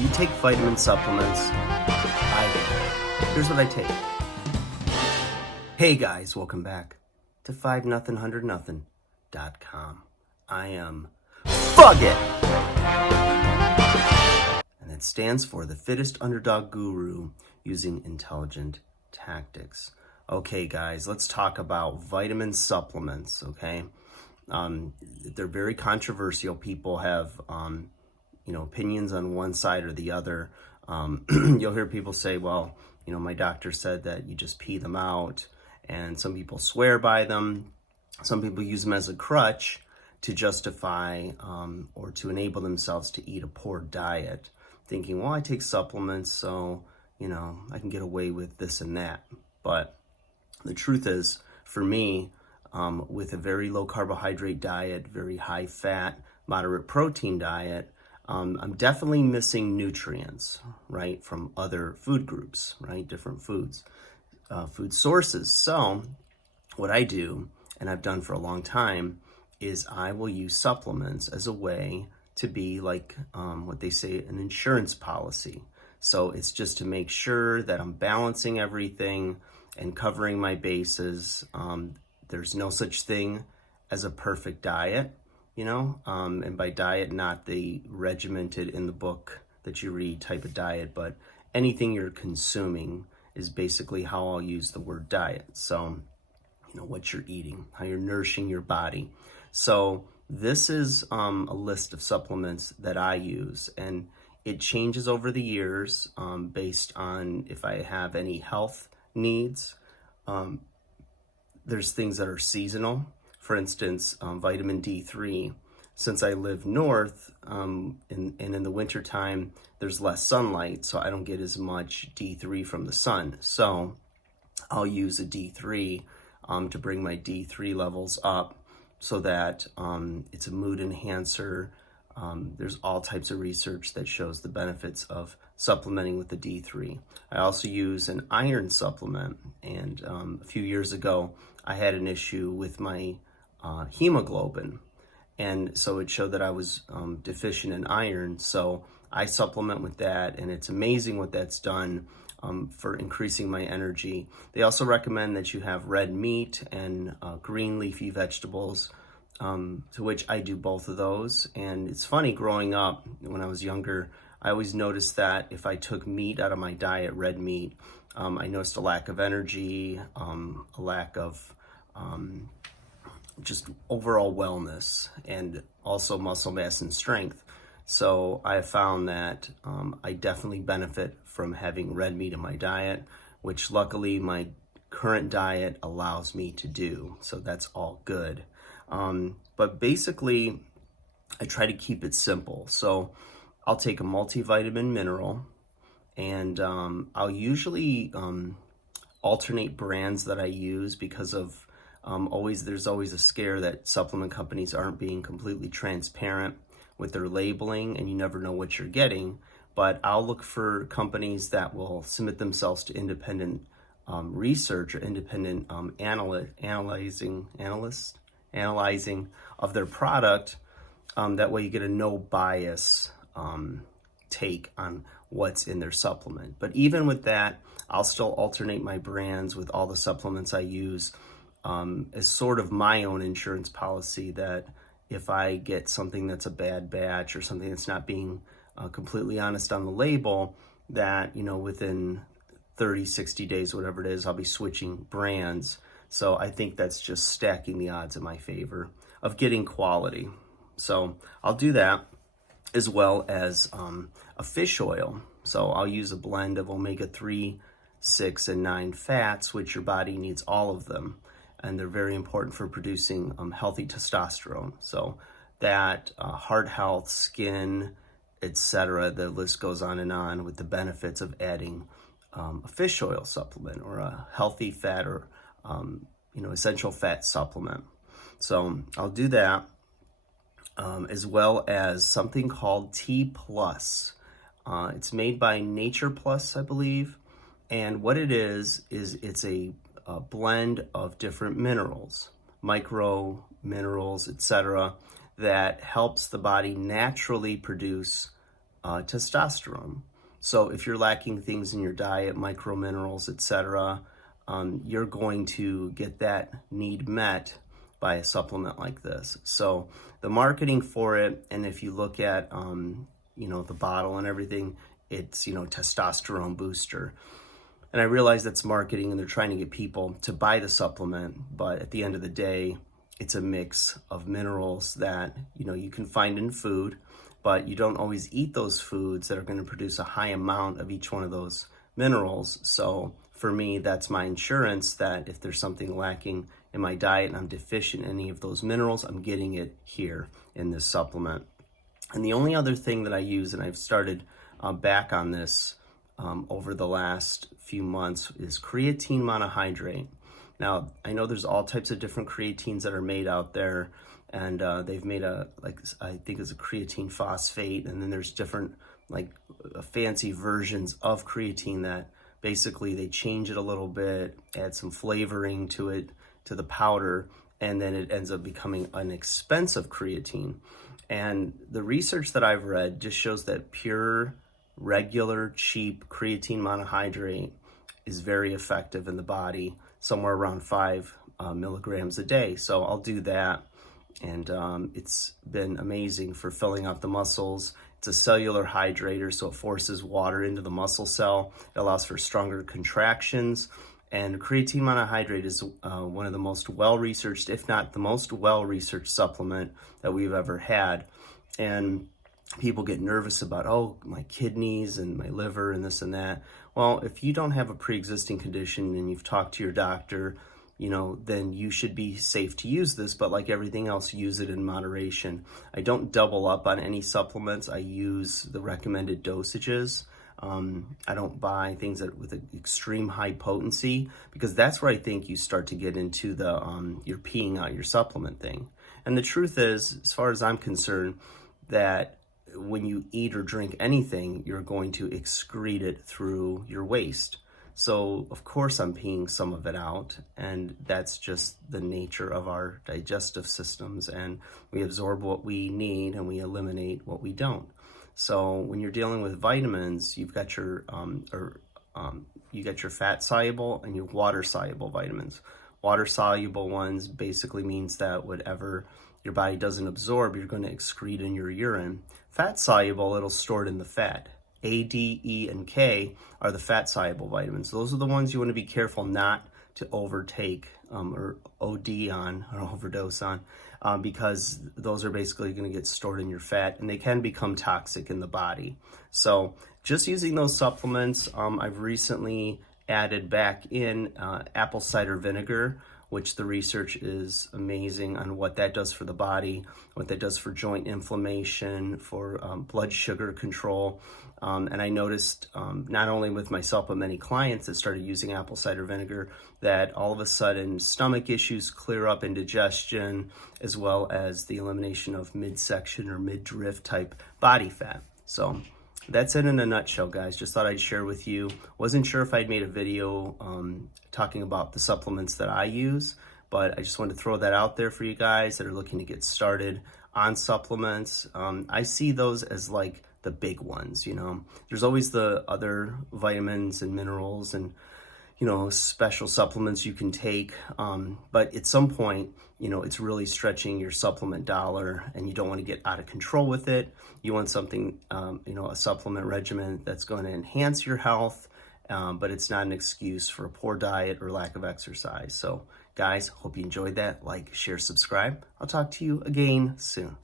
Do you take vitamin supplements? I do. Here's what I take. Hey guys, welcome back to 5nothing100nothing.com. I am Fugget! And it stands for the fittest underdog guru using intelligent tactics. Okay guys, let's talk about vitamin supplements, okay? They're very controversial. People have opinions on one side or the other. You'll hear people say, well, my doctor said that you just pee them out, and some people swear by them. Some people use them as a crutch to justify or to enable themselves to eat a poor diet, thinking, well, I take supplements, so I can get away with this and that. But the truth is, for me, with a very low carbohydrate diet, very high fat, moderate protein diet, I'm definitely missing nutrients, right, from other food groups, right, different foods, food sources. So what I do, and I've done for a long time, is I will use supplements as a way to be like what they say, an insurance policy. So it's just to make sure that I'm balancing everything and covering my bases. There's no such thing as a perfect diet. And by diet, not the regimented in the book that you read type of diet, but anything you're consuming is basically how I'll use the word diet. So, what you're eating, how you're nourishing your body. So this is a list of supplements that I use, and it changes over the years based on if I have any health needs. There's things that are seasonal. For instance, vitamin D3, since I live north and in the wintertime, there's less sunlight, so I don't get as much D3 from the sun. So I'll use a D3 to bring my D3 levels up so that it's a mood enhancer. There's all types of research that shows the benefits of supplementing with the D3. I also use an iron supplement, and a few years ago, I had an issue with my hemoglobin, and so it showed that I was deficient in iron, so I supplement with that, and it's amazing what that's done for increasing my energy. They also recommend that you have red meat and green leafy vegetables, to which I do both of those. And it's funny, growing up when I was younger, I always noticed that if I took meat out of my diet, red meat, I noticed a lack of energy, a lack of just overall wellness, and also muscle mass and strength. So I found that I definitely benefit from having red meat in my diet, which luckily my current diet allows me to do. So that's all good. But basically, I try to keep it simple. So I'll take a multivitamin mineral, and I'll usually alternate brands that I use because of there's always a scare that supplement companies aren't being completely transparent with their labeling, and you never know what you're getting. But I'll look for companies that will submit themselves to independent research or independent analyzing of their product. That way you get a no bias take on what's in their supplement. But even with that, I'll still alternate my brands with all the supplements I use as sort of my own insurance policy, that if I get something that's a bad batch or something that's not being completely honest on the label, that, within 30, 60 days, whatever it is, I'll be switching brands. So I think that's just stacking the odds in my favor of getting quality. So I'll do that, as well as a fish oil. So I'll use a blend of omega-3, 6, and 9 fats, which your body needs all of them. And they're very important for producing healthy testosterone. So that heart health, skin, etc., the list goes on with the benefits of adding a fish oil supplement or a healthy fat or essential fat supplement. So I'll do that, as well as something called T+. It's made by Nature Plus, I believe. And what it is it's a blend of different minerals, micro minerals, etc., that helps the body naturally produce testosterone. So if you're lacking things in your diet, microminerals, etc., you're going to get that need met by a supplement like this. So the marketing for it, and if you look at the bottle and everything, it's testosterone booster. And I realize that's marketing and they're trying to get people to buy the supplement, but at the end of the day, it's a mix of minerals that you can find in food, but you don't always eat those foods that are going to produce a high amount of each one of those minerals. So for me, that's my insurance that if there's something lacking in my diet and I'm deficient in any of those minerals, I'm getting it here in this supplement. And the only other thing that I use, and I've started back on this over the last few months, is creatine monohydrate. Now, I know there's all types of different creatines that are made out there, and they've made I think it's a creatine phosphate, and then there's different fancy versions of creatine that basically they change it a little bit, add some flavoring to it, to the powder, and then it ends up becoming an expensive creatine. And the research that I've read just shows that pure, regular, cheap creatine monohydrate is very effective in the body, somewhere around 5 milligrams a day. So I'll do that, and it's been amazing for filling out the muscles. It's a cellular hydrator, so it forces water into the muscle cell. It allows for stronger contractions. And creatine monohydrate is one of the most well-researched, if not the most well-researched supplement that we've ever had. And people get nervous about, oh, my kidneys and my liver and this and that. Well, if you don't have a pre-existing condition and you've talked to your doctor, then you should be safe to use this. But like everything else, use it in moderation. I don't double up on any supplements. I use the recommended dosages. I don't buy things with an extreme high potency, because that's where I think you start to get into the you're peeing out your supplement thing. And the truth is, as far as I'm concerned, that when you eat or drink anything, you're going to excrete it through your waste. So of course I'm peeing some of it out, and that's just the nature of our digestive systems, and we absorb what we need and we eliminate what we don't. So when you're dealing with vitamins, you've got your you got your fat soluble and your water soluble vitamins. Water soluble ones basically means that whatever your body doesn't absorb, you're going to excrete in your urine. Fat soluble, it'll store it in the fat. A, D, E, and K are the fat soluble vitamins. Those are the ones you want to be careful not to overtake or OD on or overdose on, because those are basically going to get stored in your fat, and they can become toxic in the body. So just using those supplements, I've recently added back in apple cider vinegar, which the research is amazing on what that does for the body, what that does for joint inflammation, for blood sugar control. And I noticed not only with myself, but many clients that started using apple cider vinegar, that all of a sudden stomach issues clear up, indigestion, as well as the elimination of midsection or midriff type body fat. So that's it in a nutshell, guys. Just thought I'd share with you. Wasn't sure if I'd made a video talking about the supplements that I use, but I just wanted to throw that out there for you guys that are looking to get started on supplements. I see those as like the big ones, There's always the other vitamins and minerals and, special supplements you can take. But at some point, it's really stretching your supplement dollar, and you don't want to get out of control with it. You want something, a supplement regimen that's going to enhance your health, but it's not an excuse for a poor diet or lack of exercise. So guys, hope you enjoyed that. Like, share, subscribe. I'll talk to you again soon.